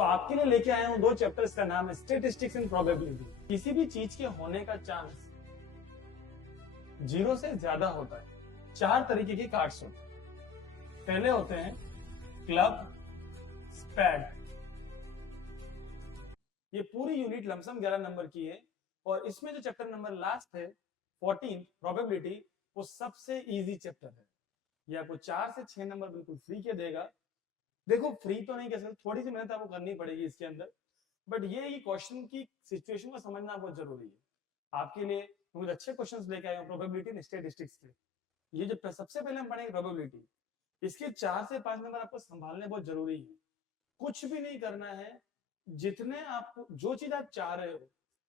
आपके लिए लेके आया हूं दो चैप्टर्स का नाम है स्टेटिस्टिक्स एंड प्रोबेबिलिटी। किसी भी चीज के होने का चांस 0 से ज्यादा होता है। 4 तरीके के कार्ड्स होते हैं। पहले होते हैं क्लब, स्पैड। ये पूरी यूनिट लमसम 11 नंबर की है और इसमें जो चैप्टर नंबर लास्ट है 14 प्रोबेबिलिटी, वो सबसे इजी चैप्टर है। ये आपको 4 से 6 नंबर बिल्कुल फ्री के देगा। देखो फ्री तो नहीं कह सकते, थोड़ी सी मेहनत आपको करनी पड़ेगी इसके अंदर, बट ये क्वेश्चन की सिचुएशन को समझना बहुत जरूरी है आपके लिए। बहुत अच्छे क्वेश्चंस लेके आए हूं प्रोबेबिलिटी एंड स्टैटिस्टिक्स के। ये जो सबसे पहले हम पढ़ेंगे प्रोबेबिलिटी, इसके 4 से 5 नंबर आपको संभालने बहुत जरूरी है। कुछ भी नहीं करना है, जितने आपको जो चीज आप चाह रहे हो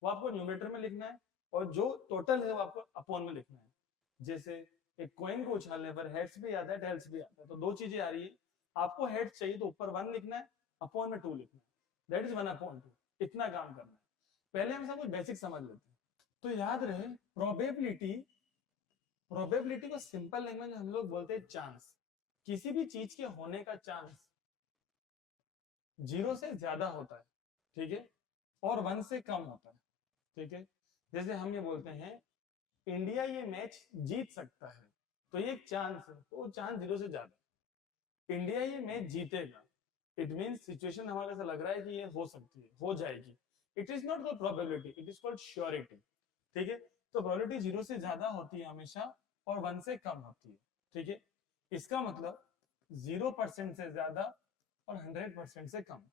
वो आपको न्यूमरेटर में लिखना है और जो टोटल है वो आपको अपॉन में लिखना है। जैसे एक कॉइन को उछालने पर हेड्स भी आता है टेल्स भी आता है, तो दो चीजें आ रही है। आपको हेड्स चाहिए तो ऊपर 1 लिखना है, अपॉन में 2 लिखना है, दैट इज 1/2। इतना काम करना है। पहले हम सब कुछ बेसिक समझ लेते हैं। तो याद रहे प्रोबेबिलिटी को सिंपल लैंग्वेज में हम लोग बोलते हैं चांस। किसी भी चीज के होने का चांस 0 से ज्यादा होता है, ठीक है, और 1 से कम होता है, ठीक है। जैसे हम ये बोलते हैं इंडिया ये मैच जीत सकता है, तो ये एक चांस है, तो चांस 0 से ज्यादा। इंडिया ये मैच जीतेगा, इट मींस सिचुएशन हमारे ऐसा लग रहा है कि ये हो सकती है, हो जाएगी। It is not called probability, it is called surety, ठीक है। तो प्रोबेबिलिटी 0 से ज्यादा होती है हमेशा और 1 से कम होती है, ठीक है। इसका मतलब 0% से ज्यादा और 100% से कम।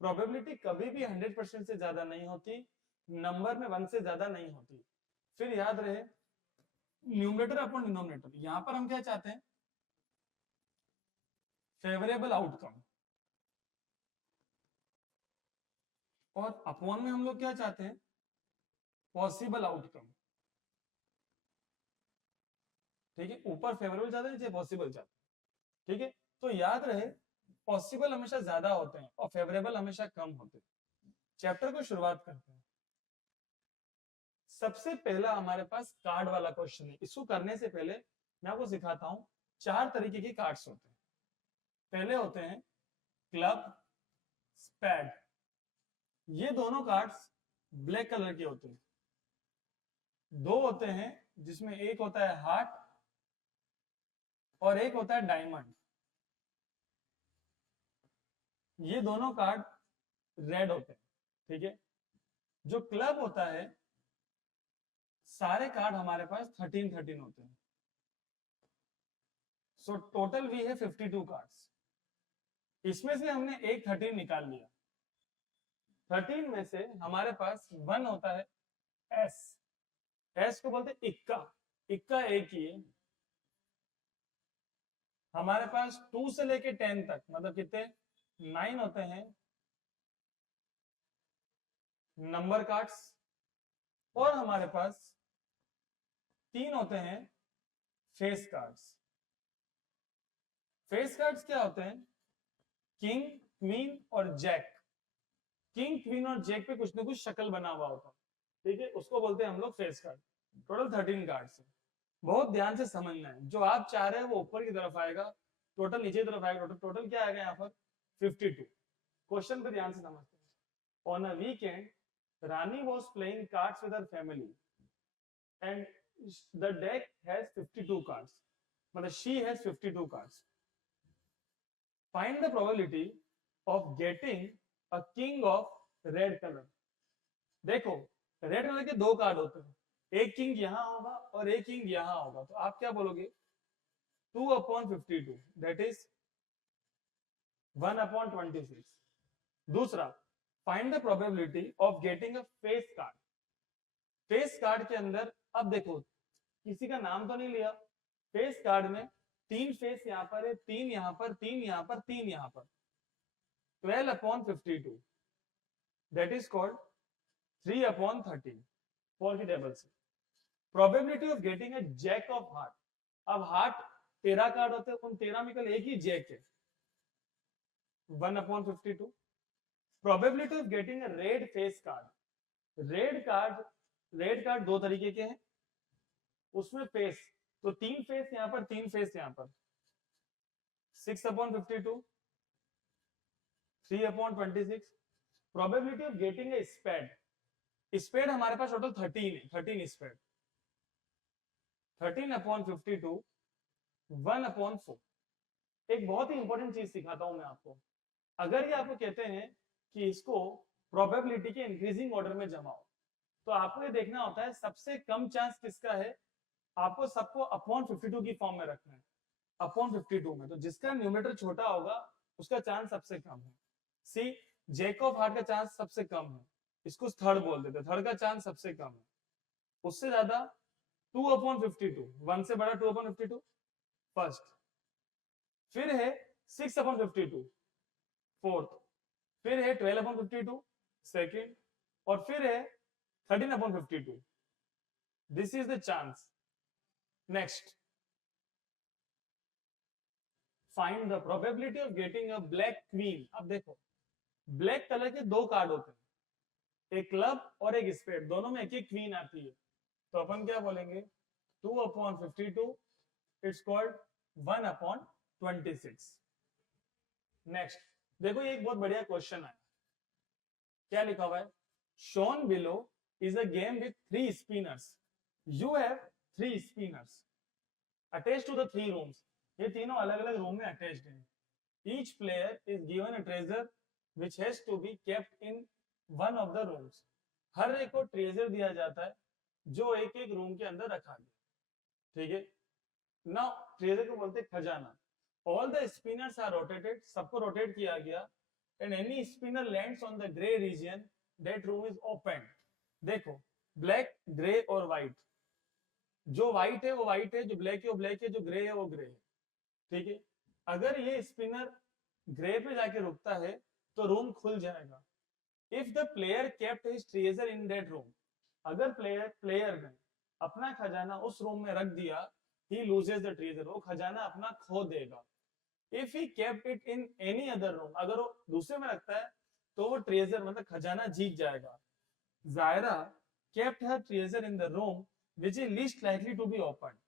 प्रोबेबिलिटी कभी भी 100% से ज्यादा नहीं होती, नंबर में 1 से ज्यादा नहीं होती। फिर याद रहे न्यूमरेटर अपॉन डिनोमिनेटर, यहां पर हम क्या चाहते हैं, फेवरेबल आउटकम, और अपॉन में हम लोग क्या चाहते हैं, पॉसिबल आउटकम, ठीक है। ऊपर फेवरेबल चाहते हैं, नीचे पॉसिबल चाहते हैं, ठीक है। तो याद रहे पॉसिबल हमेशा ज्यादा होते हैं और फेवरेबल हमेशा कम होते हैं। चैप्टर को शुरुआत करते हैं। सबसे पहला हमारे पास कार्ड वाला क्वेश्चन है। इसको करने से पहले मैं आपको सिखाता हूं 4 तरीके के कार्ड्स होते हैं। पहले होते हैं क्लब, स्पैड। ये दोनों कार्ड्स ब्लैक कलर के होते हैं। दो होते हैं जिसमें एक होता है हार्ट और एक होता है डायमंड। ये दोनों कार्ड रेड होते हैं, ठीक है। जो क्लब होता है, सारे कार्ड हमारे पास 13 होते हैं। सो टोटल वी है 52 कार्ड्स। इसमें से हमने एक 13 निकाल लिया। 13 में से हमारे पास 1 होता है एस। एस को बोलते हैं इक्का। इक्का एक ही है। हमारे पास 2 से लेके 10 तक मतलब कितने 9 होते हैं नंबर कार्ड्स, और हमारे पास 3 होते हैं फेस कार्ड्स। फेस कार्ड्स क्या होते हैं, किंग, क्वीन और जैक। किंग, क्वीन और जैक पे कुछ ना कुछ शक्ल बना हुआ होता है, ठीक है, उसको बोलते हैं हम लोग फेस कार्ड। टोटल 13 कार्ड्स है। बहुत ध्यान से समझना है, जो आप चाह रहे हैं वो ऊपर की तरफ आएगा, टोटल नीचे की तरफ आएगा। टोटल क्या आएगा यहाँ पर 52। क्वेश्चन को ध्यान से समझते हैं। On a weekend Rani was playing cards with her family and the deck has 52 cards, मतलब she has 52 cards. Find the probability of getting a king of red colour. देखो रेड कलर के 2 कार्ड होते हैं, एक किंग यहां होगा और एक किंग यहां होगा, तो आप क्या बोलोगे 2/52, दैट इज 1/26। दूसरा, find the probability of getting a face card. Face card के अंदर अब देखो किसी का नाम तो नहीं लिया, फेस कार्ड में 3 फेस यहां पर है, 3 यहां पर, 3 यहां पर, 3 यहां पर, 12/52, दैट इज कॉल्ड 3/13 4 की टेबल से। Probability of getting a jack of heart. अब हार्ट 13 कार्ड होते हैं, उन 13 में केवल एक ही जैक है, 1/52। Probability of getting a red face card. Red card 2 तरीके के हैं, उसमें फेस तो 3 फेस यहां पर, 3 फेस यहां पर, 6/52। 3/26. Probability of getting a spade, spade हमारे पास टोटल 13 है, 13 स्पेड, 13/52, 1/4. एक बहुत ही इंपॉर्टेंट चीज सिखाता हूं मैं आपको. अगर ये आपको कहते हैं कि इसको प्रोबेबिलिटी के इंक्रीजिंग ऑर्डर में जमाओ, तो आपको ये देखना होता है सबसे कम चांस किसका है. आपको सबको अपॉन 52 की फॉर्म में रखना है, अपॉन 52 में. तो जिसका न्यूमरेटर छोटा होगा उसका चांस सबसे कम है. सी, जैकब हार्ट का चांस सबसे कम है, इसको थर्ड बोल देते, थर्ड का चांस सबसे कम है. उससे ज्यादा 2/52, 1 से बड़ा 2/52 फर्स्ट, फिर है 6/52 फोर्थ, फिर है 12/52 सेकेंड, और फिर है 13/52. This is the chance. Next, find the probability of getting a black queen. अब देखो, ब्लैक कलर के दो कार्ड होते हैं, एक क्लब और एक स्पेड, दोनों में एक एक क्वीन आती है. तो अपन क्या बोलेंगे, 2/52, इट्स कॉल्ड 1/26. नेक्स्ट देखो, ये एक बहुत बढ़िया क्वेश्चन है. क्या लिखा हुआ है, shown below is a game with 3 spinners. You have 3 spinners attached to the 3 rooms. ये तीनों अलग अलग रूम में अटैच्ड हैं. Each player is given a treasure which has to be kept in one of the rooms. हर एक को treasure दिया जाता है जो एक एक रूम के अंदर रखा गया. ठीक है. नाउ ट्रेजर को बोलते हैं खजाना. All the spinners are rotated, सबको रोटेट किया गया, and any spinner lands on the grey region, that room is open. देखो, ब्लैक, ग्रे और व्हाइट. जो व्हाइट है वो व्हाइट है, जो ब्लैक है वो ब्लैक है, जो ग्रे है वो ग्रे है. ठीक है. अगर ये स्पिनर ग्रे पे जाके रुकता है तो रूम खुल जाएगा. If the player kept his treasure in that room, अगर प्लेयर ने अपना खजाना उस रूम में रख दिया, he loses the treasure, वो खजाना अपना खो देगा. If he kept it in any other room, अगर वो दूसरे में रखता है तो वो ट्रेजर मतलब खजाना जीत जाएगा. Zaira kept her treasure in the room which is least likely to be opened.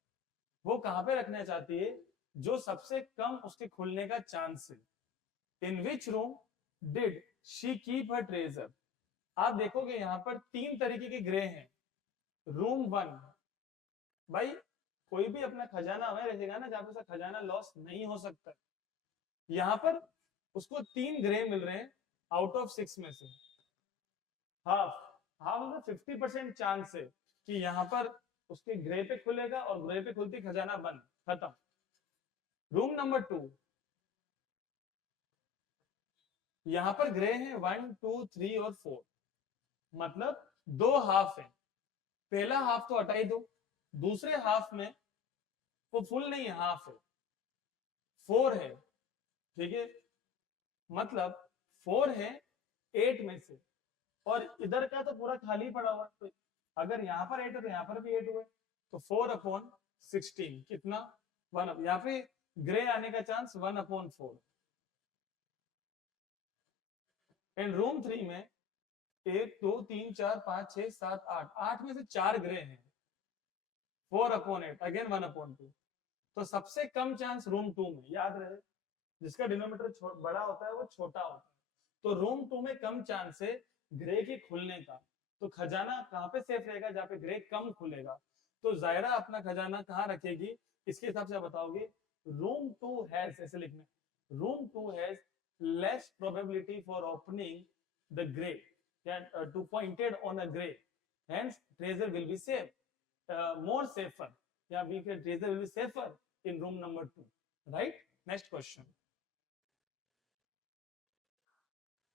वो कहां पे रखना चाहती है, जो सबसे कम उसके खुलने का चांस है. In which room did she keep her treasure? आप देखोगे यहां पर 3 तरीके के ग्रे हैं. रूम 1, भाई कोई भी अपना खजाना वह रखेगा ना जहां पे उसका खजाना लॉस नहीं हो सकता. यहां पर उसको 3 ग्रे मिल रहे हैं आउट ऑफ 6 में से. हाफ हाफ मतलब 50% चांस है कि यहां पर उसके ग्रे पे खुलेगा और ग्रे पे खुलती खजाना बंद, खत्म. रूम नंबर 2, यहां पर ग्रे है 1, 2, 3 और 4, मतलब 2 हाफ है. पहला हाफ तो हटा ही दो, दूसरे हाफ में वो फुल नहीं है, हाफ है, 4 है. ठीक है, मतलब 4 है 8 में से, और इधर का तो पूरा खाली पड़ा हुआ. तो अगर यहाँ पर 8 है तो यहाँ पर भी 8 हुए, तो 4/16 कितना, 1. यहाँ पे ग्रे आने का चांस 1/4. एंड रूम 3 में 1, 2, 3, 4, 5, 6, 7, 8, 8 में से 4 ग्रे हैं, 4/8 अगेन 1/2. तो सबसे कम चांस रूम 2 में. याद रहे, जिसका डिनोमिनेटर बड़ा होता है वो छोटा होता है. तो रूम 2 में कम चांस है ग्रे के खुलने का. तो खजाना कहां पे सेफ रहेगा, जहां पे ग्रे कम खुलेगा. तो जायरा अपना खजाना कहां रखेगी, इसके हिसाब से बताओगे. रूम 2 हैज, ऐसे लिखना, room 2 has less probability for opening the grey, to pointed on a grey, hence treasure will be safe, more safer, yeah, we can treasure will be safer in room number 2, right? Next question.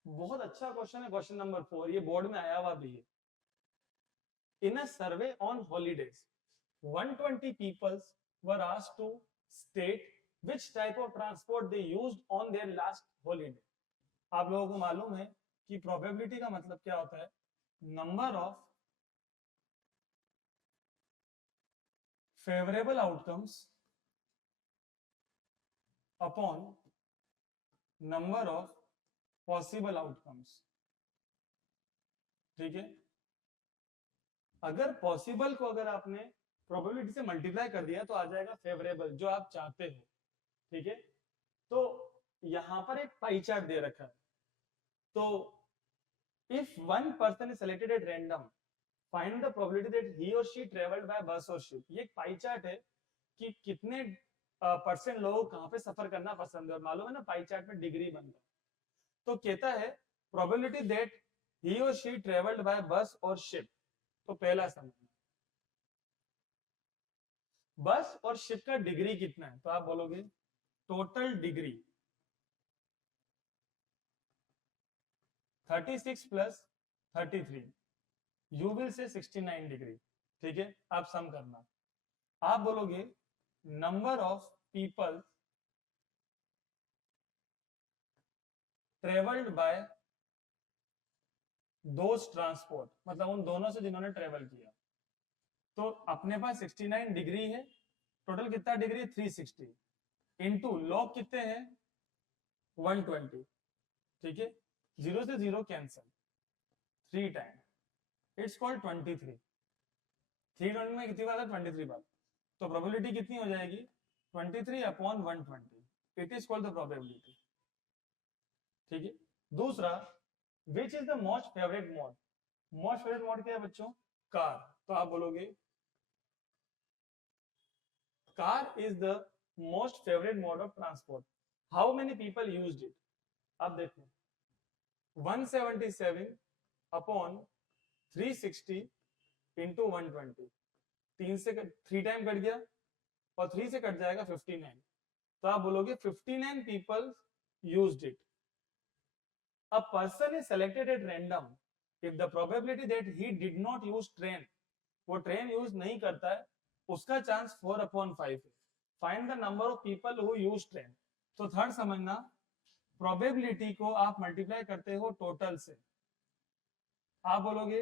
बहुत अच्छा question है, question number 4. ये board में आया हुआ भी है. In a survey on holidays, 120 people were asked to state which type of transport they used on their last holiday. आप लोगों को मालूम है कि प्रोबेबिलिटी का मतलब क्या होता है, number of favorable outcomes upon number of possible outcomes. ठीक है. अगर पॉसिबल को अगर आपने प्रोबेबिलिटी से मल्टीप्लाई कर दिया तो आ जाएगा फेवरेबल, जो आप चाहते हो. ठीक है. तो यहां पर एक पाई चार्ट दे रखा है. तो if one person is selected at random, find the probability that he or she traveled by bus or ship. ये एक पाई चार्ट है कि कितने परसेंट लोग कहाँ पे सफर करना पसंद है, और मालूम है ना पाई चार्ट में डिग्री बनता है। तो कहता है probability that he or she traveled by bus or ship। तो पहला समझना, बस और शिप का डिग्री कितना है, तो आप बोलोगे total degree 36 plus 33, you will say 69 degree. ठीक है, आप सम करना। आप बोलोगे number of people travelled by those transport, मतलब उन दोनों से जिन्होंने ट्रेवल किया। तो अपने पास 69 डिग्री है, टोटल कितना डिग्री 360, इनटू लॉग कितने हैं 120। ठीक है, 0 से 0 कैंसल, 3 टाइम, इट्स कॉल्ड 23। 3 में कितनी बार है 23 बार, तो प्रोबेबिलिटी कितनी हो जाएगी 23 upon 120, it is called the probability. ठीक है, दूसरा, which is the most favourite mode. Most favourite mode क्या है बच्चों, कार। तो आप बोलोगे car is the most favourite mode of transport. How many people used it, आप देखो 177 अपॉन 360 इंटू 120, 3 से 3 टाइम कट गया और 3 से कट जाएगा 59। तो आप बोलोगे 59 people used it. A person is selected at random if the probability that he did not use train, वो ट्रेन यूज नहीं करता है, उसका चांस 4/5 है। Find the number of people who use train. तो थर्ड समझना, प्रोबेबिलिटी को आप मल्टीप्लाई करते हो टोटल से। आप बोलोगे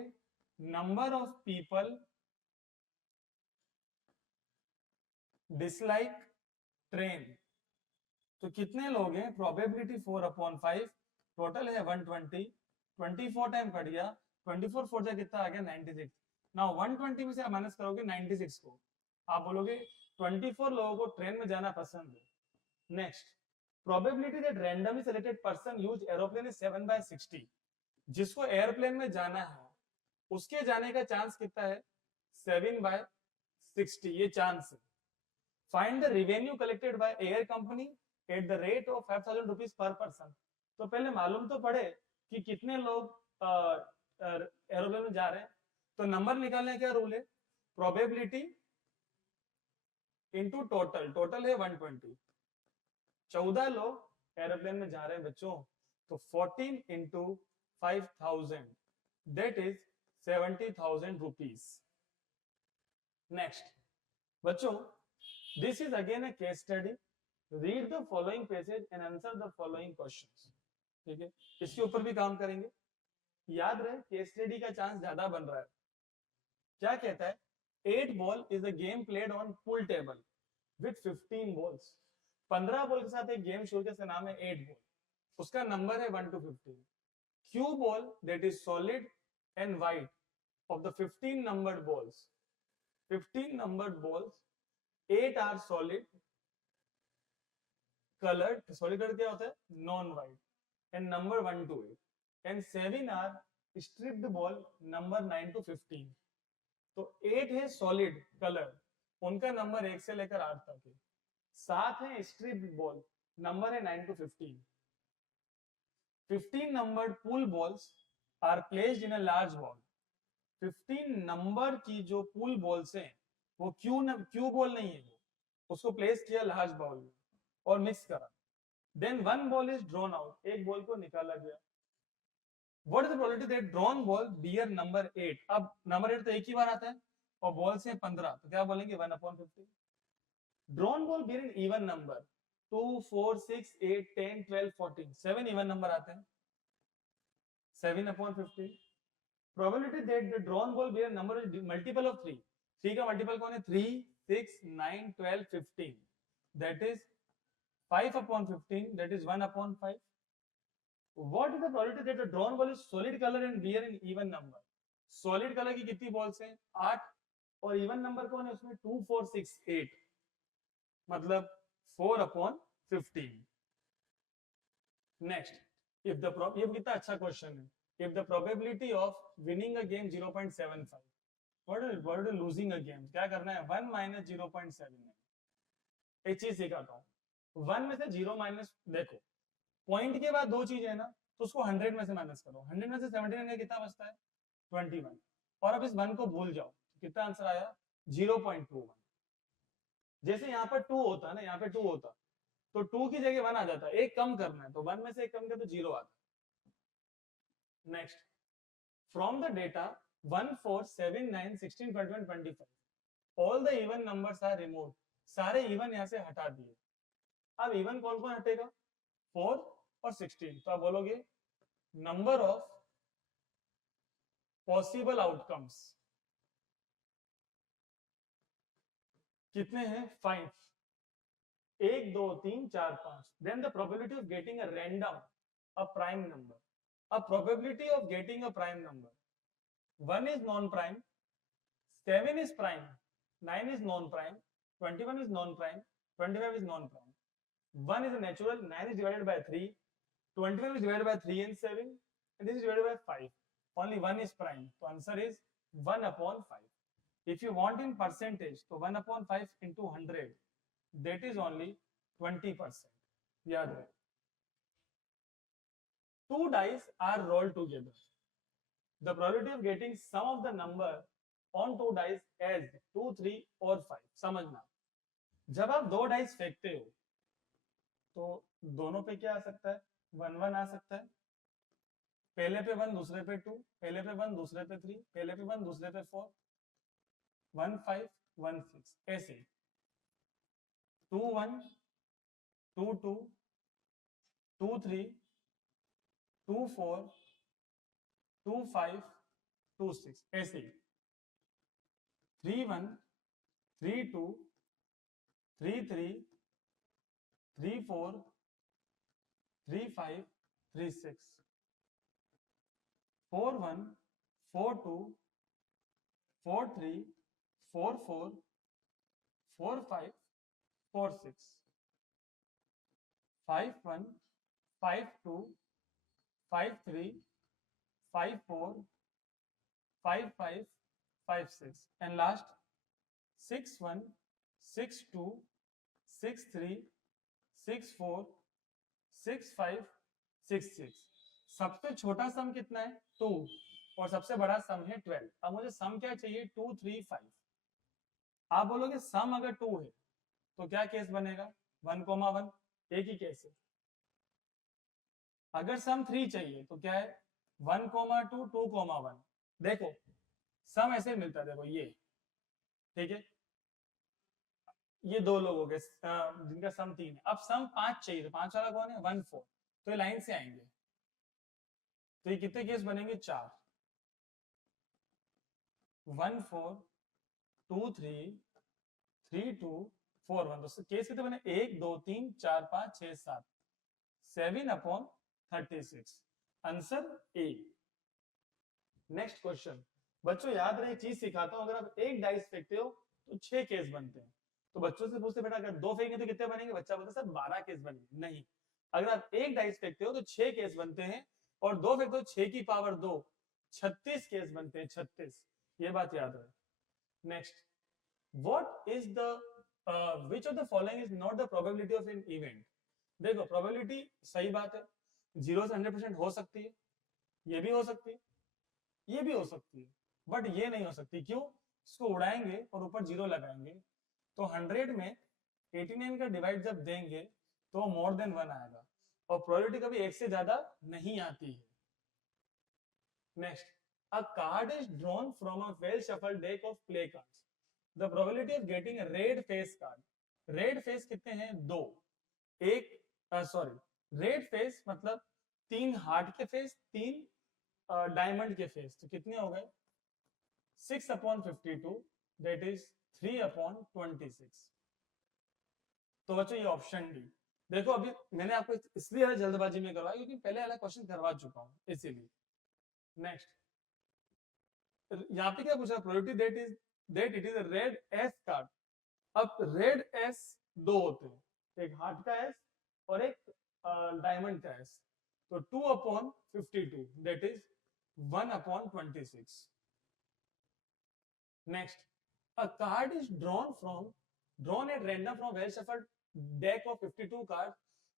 number of people dislike train, तो कितने लोग हैं, प्रोबेबिलिटी 4/5, टोटल है 120, 24 टाइम कट गया, 24 4 जा कितना आ गया 96। नाउ 120 में से आप माइनस करोगे 96 को, आप बोलोगे 24 लोगों को ट्रेन में जाना पसंद है। Next, probability that randomly selected person use aeroplane is 7/60। जिसको एयरप्लेन में जाना है उसके जाने का चांस कितना है 7/60, ये चांस है। Find the revenue collected by air company at the rate of 5000 rupees per person. तो पहले मालूम तो पड़े कि कितने लोग एरोप्लेन में जा रहे हैं। तो नंबर निकालने क्या रूल है, प्रोबेबिलिटी इनटू टोटल, टोटल है 120, 14 लोग एरोप्लेन में जा रहे हैं बच्चों, तो 14 into 5000 that is 70,000 rupees. Next बच्चों, this is again a case study, read the following passage and answer the following questions. ठीक है, इसके ऊपर भी काम करेंगे। याद रहे केस स्टडी का चांस ज्यादा बन रहा है। क्या कहता है, 8 ball is a game played on pool table with 15 balls. 15 ball के साथ एक गेम शुरू, जिसका नाम है 8 बॉल, उसका नंबर है 1 to 15। Cue ball that is solid and white of the 15 numbered balls, 15 numbered balls, 8 are solid colored, solid color क्या होता है non white and number 1 to 8, and 7 are striped ball number 9 to 15। तो 8 है solid colour, उनका number 1 से लेकर 8 तक है। 7 है स्ट्रिप्ड बॉल, नंबर है 9 to 15। 15 numbered pool balls are placed in a large ball. 15 number की जो पूल बॉल्स हैं वो क्यू बॉल नहीं है, उसको प्लेस किया लार्ज बॉल में और मिक्स करा। Then 1 ball is drawn out, एक बॉल को निकाला गया। What is the probability that drawn ball bear number 8। अब नंबर 8 तो एक ही बार आता है और बॉल से 15, तो क्या बोलेंगे 1/50। Drawn ball bear in even number 2 4 6 8 10 12 14, 7 even number आते हैं, 7/50। Probability that the drawn ball bear number is multiple of 3, 3 का मल्टीपल कौन है 3 6 9 12 15, that is 5/15, that is 1/5. What is the probability that a drawn ball is solid color and bear in even number? Solid color की कितनी balls हैं 8, और even number कौन है उसमें 2 4 6 8, मतलब 4/15। नेक्स्ट, इफ द ये कितना अच्छा क्वेश्चन है। If the probability of winning a game 0.75, what is losing a game, क्या करना है 1 माइनस 0.79। एक चीज सिखाता हूँ, 1 में से 0 माइनस, देखो पॉइंट के बाद दो चीज है ना, तो उसको 100 में से माइनस करो, 100 में से 79 का कितना बचता है 21। और अब इस 1 को भूल जाओ, कितना आंसर आया 0.21। जैसे यहाँ पर 2 होता ना, यहाँ पे 2 होता तो 2 की जगह 1 आ जाता, एक कम करना है तो 1 में से एक कम कर तो 0 आता। Next, from the data 1 4 7 9 16 21 25 all the even numbers are removed, सारे इवन यहाँ से हटा दिए। अब इवन कौन कौन हटेगा 4 और 16, तो आप बोलोगे नंबर ऑफ पॉसिबल आउटकम्स कितने हैं 5, 1 2 3 4 5। Then the probability of getting a random a prime number, a probability of getting a prime number, 1 is non-prime, 7 is prime, 9 is non-prime, 21 is non-prime, 25 is non-prime. 1 is a natural, 9 is divided by 3, 21 is divided by 3 and 7, and this is divided by 5. Only 1 is prime. So answer is 1 upon 5. If you want in percentage, so 1 upon 5 into 100, that is only 20%. याद रहे. 2 dice are rolled together. The probability of getting sum of the number on 2 dice as 2, 3 और 5. समझना, जब आप 2 dice फेंकते हो तो दोनों पे क्या आ सकता है 1 1 आ सकता है, पहले पे 1 दूसरे पे 2, पहले पे 1 दूसरे पे 3, पहले पे 1 दूसरे पे 4, 1 5 1 6, ऐसे 2 1 2 2 2 3 2 4 2 5 2 6, ऐसे 3 1 3 2 3 3 3 4 3 5 3 6, 4 1 4 2 4 3 4 4 4 5 4 6, 5 1 5 2 5 3 5 4 5 5 5 6, and last 6 1 6 2 6 3 6 4 6 5 6 6। सबसे छोटा सम कितना है 2 और सबसे बड़ा सम है 12। अब मुझे सम क्या चाहिए 2 3 5। आप बोलोगे सम अगर 2 है तो क्या केस बनेगा 1 1, एक ही केस है। अगर सम 3 चाहिए तो क्या है 1 2 2 1। देखो सम ऐसे मिलता है, देखो ये, ठीक है, ये दो लोग हो गए जिनका सम 3 है। अब सम 5 चाहिए, तो 5 वाला कौन है 1 4, तो ये लाइन से आएंगे, तो ये कितने केस बनेंगे 4, 1 4 2 3 3 2 4 1। तो केस कितने बने 1 2 3 4 5 6 7, 7 upon 36। Answer A. Next question, बच्चों याद रहे चीज सिखाता हूं, अगर आप एक डाइस फेंकते हो तो 6 केस बनते हैं। तो बच्चों से पूछते बेटा अगर 2 फेंकेंगे तो कितने बनेंगे, बच्चा बोलता सर 12 केस बनेंगे। नहीं, अगर आप एक डाइस फेंकते हो तो 6 केस बनते हैं, और 2 फेंकते हो 6 की पावर 2, 36 केस बनते हैं, 36। ये बात याद रहे। Next, what is the which of the following is not the probability of an event. देखो प्रोबेबिलिटी सही बात है, 0 से 100% हो सकती है, ये भी हो सकती है, ये भी हो सकती है, बट ये नहीं हो सकती। क्यों, इसको उड़ाएंगे और ऊपर 0 लगाएंगे तो 100 में 89 का डिवाइड जब देंगे तो मोर देन 1 आएगा, और प्रोबेबिलिटी कभी 1 से ज्यादा नहीं आती है। Next, a card is drawn from a well shuffled deck of play cards, the probability of getting a red face card. Red face कितने हैं 2, एक सॉरी, रेड फेस मतलब 3 हार्ट के फेस, 3 डायमंड के फेस, तो कितने हो गए 6 अपॉन 52, दैट इज 3 अपॉन 26। तो बच्चों ये ऑप्शन डी। देखो अभी मैंने आपको इसलिए जल्दबाजी में करवाया क्योंकि पहले वाला क्वेश्चन करवा चुका हूं, इसीलिए। नेक्स्ट, यहाँ पे क्या पूछा, probability that it is a red S card. अब रेड एस 2 होते हैं, एक हार्ट का एस और एक डायमंड का एस, तो 2/52 that is 1/26. Next, a card is drawn at random from well shuffled deck of 52 cards.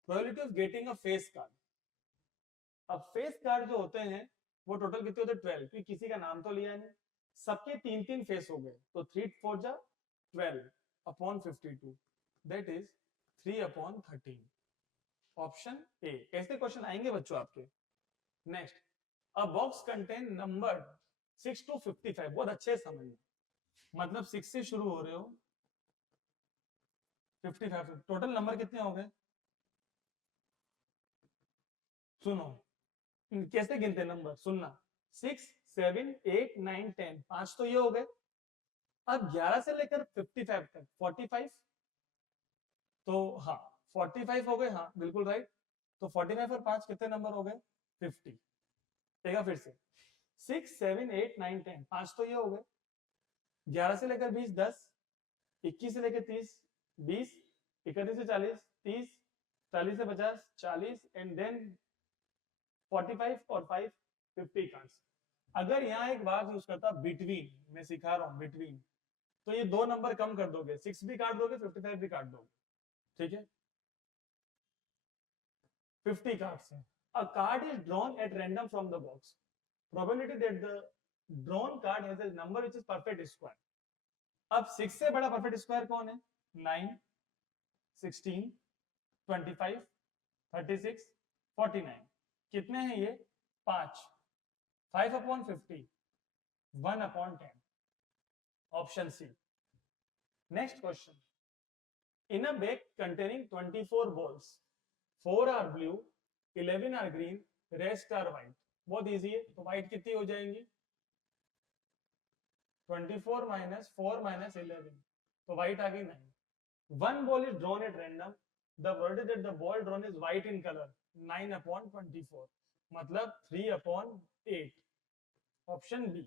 Probability of getting a face card. अब फेस कार्ड जो होते हैं वो टोटल कितने होते हैं 12, क्योंकि किसी का नाम तो लिया नहीं, सबके 3-3 फेस हो गए, तो 3 4 जा 12/52 दैट इज 3/13. Option A. ऐसे क्वेश्चन आएंगे बच्चों आपके. Next, a box contain number 6 to 55. बहुत अच्छे समझ, मतलब 6 से शुरू हो रहे हो 55. टोटल नंबर कितने हो गए सुनो, कैसे गिनते नंबर, सुनना. 6 7 8 9 10, 5 तो ये हो गए. अब 11 से लेकर 55 तक 45, तो हाँ 45 हो गए, हाँ बिल्कुल राइट. तो 45 और 5 कितने नंबर हो गए 50. देखा फिर से, 6 7 8 9 10, 5 तो ये हो गए. 11 से लेकर 20 10, 21 से लेकर 30 20, 31 से 40 30, 40 से 50 40, एंड देन 45 और 5 50 कार्ड्स. अगर यहाँ एक बात यूज करता बिटवीन, मैं सिखा रहा हूँ बिटवीन, तो ये 2 नंबर कम कर दोगे, 6 भी काट दोगे 55 भी काट दोगे. ठीक है, 50 कार्ड्स हैं. A card is drawn at random from the box. Probability that the drawn card has a number which is perfect square. अब 6 से बड़ा परफेक्ट स्क्वायर कौन है? 9 16 25 36 49. कितने हैं ये? 5. 5/50 1/10. Option C. Next question. In a bag containing 24 balls, 4 are blue, 11 are green, rest are white. बहुत easy है. तो व्हाइट कितनी हो जाएंगी? 24 - 4 - 11, तो व्हाइट आ गई 9. One ball is drawn at random. The probability that the ball drawn is white in color 9/24, मतलब 3/8. Option B.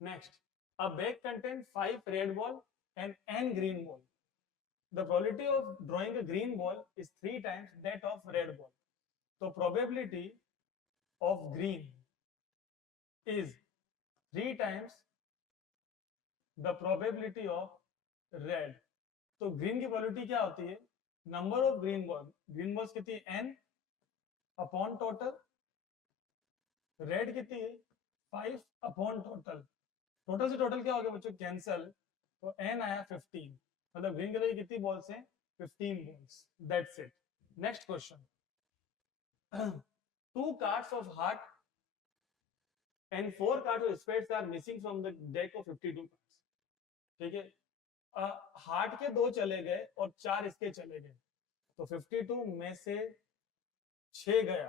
Next, a bag contains 5 red ball and n green ball. The probability of drawing a green ball is 3 times that of red ball. So probability of green is 3 times the probability of red. तो green की probability क्या होती है? Number of green ball, green balls कितनी है? n upon total. Red कितनी है? 5 upon total. Total से टोटल क्या हो गया बच्चों? कैंसल. तो n आया 15, मतलब ग्रीन कलर की कितनी बॉल्स हैं? 15 balls. That's it. Next question. 2 cards of heart and 4 cards of spades are missing from the deck of 52 cards. ठीक है, हार्ट के 2 चले गए और 4 इसके चले गए, तो 52 में से 6 गया,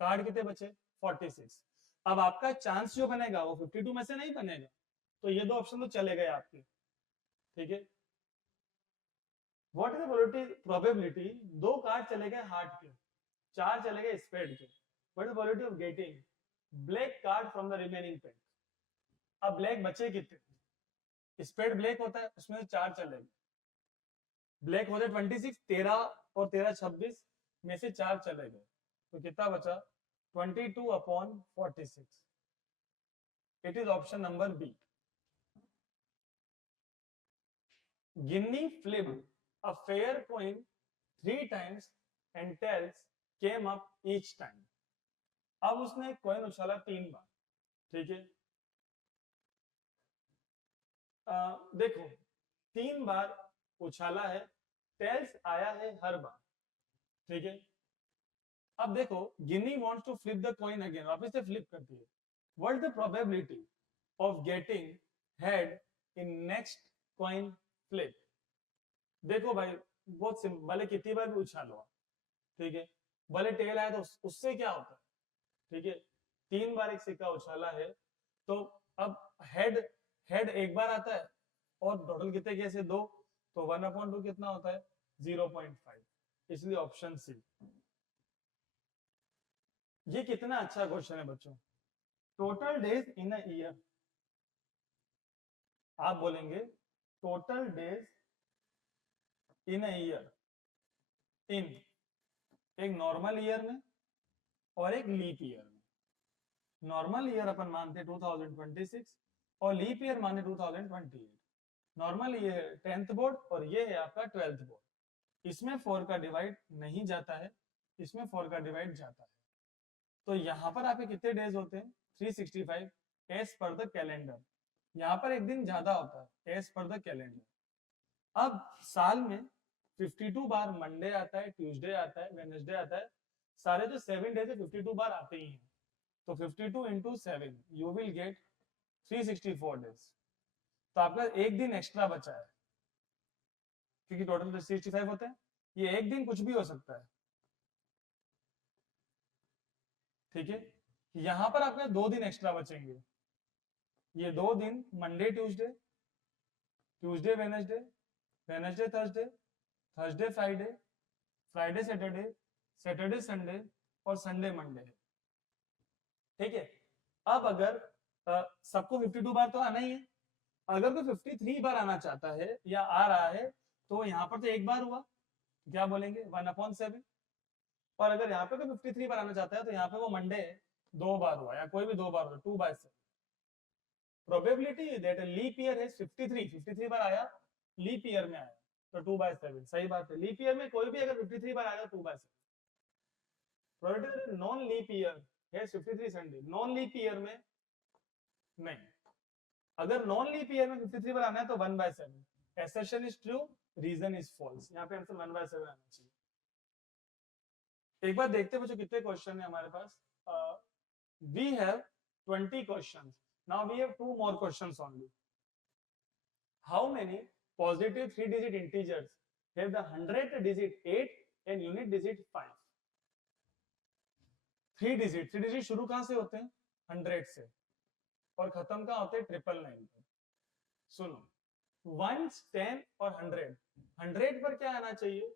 कार्ड कितने बचे? 46. अब आपका चांस जो बनेगा वो 52 में से नहीं बनेगा, तो ये 2 ऑप्शन तो चले गए आपके. ठीक है, what is the probability 2 card चले गए हार्ट के, 4 चले गए स्पेड के. What is the probability of getting black card from the remaining pack? अब ब्लैक बचे कितने? स्पेड ब्लैक होता है, उसमें से 4 चले गए. ब्लैक होते 26, 13 और 13 26, में से 4 चले गए, तो कितना बचा? 22/46. It is option number B. Ginny flipped a fair coin 3 times and tails came up each time. अब उसने कॉइन उछाला 3 बार. ठीक है, देखो 3 बार उछाला है, टेल्स आया है हर बार. ठीक है, अब देखो Gini wants to flip the coin again, वापस से फ्लिप करती है. What is the probability of getting head in next coin flip? देखो भाई बहुत सिंपल, भले कितनी बार भी उछालो, ठीक है, भले टेल आए तो उससे क्या होता है? ठीक है, 3 बार एक सिक्का उछाला है, तो अब हेड एक बार आता है, और टोटल कितने कैसे 2, तो 1/2 कितना होता है? 0.5. इसलिए ऑप्शन सी. ये कितना अच्छा क्वेश्चन है बच्चों. Total days in a year, आप बोलेंगे total days in a year in एक नॉर्मल ईयर में और एक लीप ईयर में। नॉर्मल ईयर अपन मानते 2026 और लीप ईयर मानते 2028। नॉर्मल ये 10th बोर्ड और ये है आपका 12th बोर्ड। इसमें 4 का डिवाइड नहीं जाता है, इसमें 4 का डिवाइड जाता है। तो यहाँ पर आपके कितने डेज होते हैं? 365 एज पर द कैलेंडर। यहाँ पर एक दिन ज्यादा होता है एज पर द कैलेंडर। अब साल में 52 बार मंडे आता है, ट्यूसडे आता है, वेडनेसडे आता है। सारे जो 7 डेज है 52 बार आते ही हैं। तो 52 into 7 you will gate 364 days. तो आपका एक दिन एक्स्ट्रा बचा है, क्योंकि टोटल 365 होते हैं। ये एक दिन कुछ भी हो सकता है, ठीक है। यहां पर आपके 2 दिन एक्स्ट्रा बचेंगे। ये 2 दिन Monday Tuesday, Tuesday Wednesday, Wednesday Thursday, Thursday Friday, Friday Saturday, Saturday Sunday और संडे मंडे है, ठीक है। अब अगर सबको 52 बार तो आना ही है। अगर कोई 53 बार आना चाहता है या आ रहा है तो यहाँ पर तो एक बार हुआ, क्या बोलेंगे 1/7। और अगर यहाँ पे कोई 53 बार आना चाहता है तो यहाँ पे वो मंडे 2 बार हुआ या कोई भी 2 बार हुआ, 2/7। प्रोबेबिलिटी दैट लीप ईयर है 53 बार आया, लीप ईयर में आया तो 2/7। सही बात है, लीप ईयर में कोई भी अगर 53 बार आएगा 2/7। प्रोबेबिलिटी नॉन लीप ईयर है 53 संडे, नॉन लीप ईयर में नहीं। अगर नॉन लीप ईयर में 53 बार आना है तो 1/7। Assertion is true, reason is false. यहाँ पे आंसर 1/7 आना चाहिए। एक बार देखते बच्चों कितने क्वेश्चन है हमारे पास। We have 20 questions. Now we have 2 more questions only. How many positive 3-digit integers have the 100th digit 8 and unit digit 5? 3 digit शुरू कहां से होते हैं? 100 से, और खत्म कहां होते हैं? 999 पर। सुनो, 1, 10 और 100। 100 पर क्या आना चाहिए?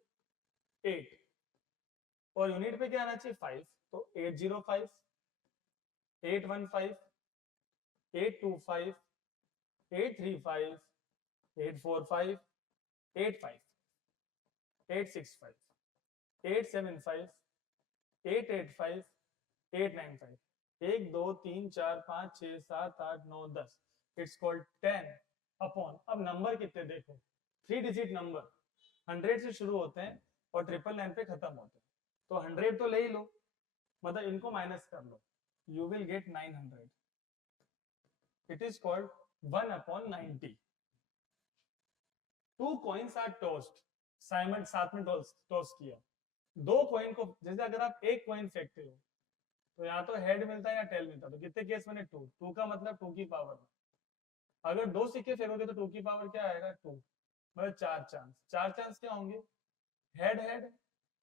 8, और यूनिट पे क्या आना चाहिए? 5। तो 805, 815, 825, 835, 845, 85, 865, 875, 885, 895। 1 2 3 4 5 6 7 8 9 10। It's called 10 upon. अब नंबर कितने देखो, 3 डिजिट नंबर 100 से शुरू होते हैं और 999 पे खत्म होते हैं। तो 100 तो ले ही लो, मतलब इनको माइनस कर लो, you will get 900। It is called 1/90। 2 coins are tossed, Simon साथ में टॉस किया। 2 कॉइन को, जैसे अगर आप एक कॉइन फेंकते हो तो या तो हेड मिलता है या टेल मिलता है। तो कितने केस बने? 2। 2 का मतलब 2 की पावर। अगर 2 सिक्के फेंकोगे तो 2 की पावर क्या आएगा? 2, मतलब 4 चांस। 4 चांस क्या होंगे? Head head,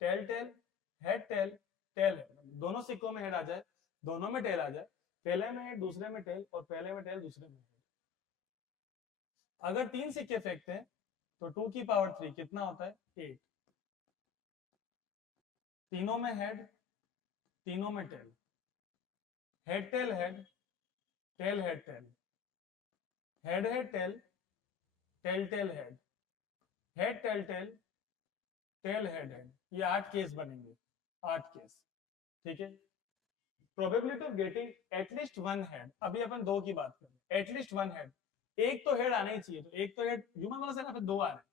tail tail, head tail, tail head. दोनों सिक्कों में हेड आ जाए, दोनों में टेल आ जाए, पहले में हेड दूसरे में टेल और पहले में टेल दूसरे में हेड। अगर 3 सिक्के फेंकते हैं तो 2 की पावर 3 कितना होता है? 8। तीनों में हेड, तीनों में tail, head tail head, tail head tail, head head tail, tail tail head, head tail tail, tail head head. ये 8 केस बनेंगे, 8 केस, ठीक है। Probability of getting at least 1 head. अभी अपन 2 की बात करें, एटलीस्ट 1 हेड। एक तो हेड आना ही चाहिए, तो एक तो हेड ह्यूमन वाला से ना, फिर 2 आ रहे हैं।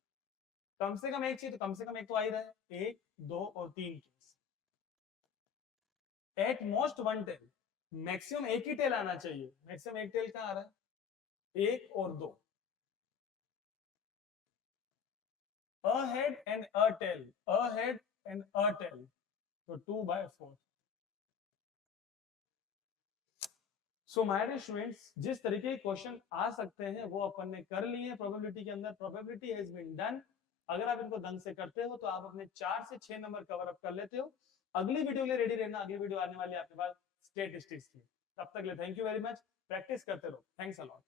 कम से कम एक चाहिए, तो कम से कम एक तो आ ही रहा है। 1 2 और 3 case. At most 1 tail, maximum एक ही टेल आना चाहिए। मैक्सिमम एक टेल कहां आ रहा है? 1 और 2। a head and a tail, a head and a tail, तो 2/4। सो माय डियर स्टूडेंट्स, जिस तरीके के क्वेश्चन आ सकते हैं वो अपन ने कर लिए प्रोबेबिलिटी के अंदर। Probability has been done. अगर आप इनको ढंग से करते हो तो आप अपने 4 से 6 नंबर कवर अप कर लेते हो। अगली वीडियो के लिए रेडी रहना, अगली वीडियो आने वाली है आपके पास स्टैटिस्टिक्स की। तब तक के लिए thank you very much. Practice करते रहो। Thanks a lot.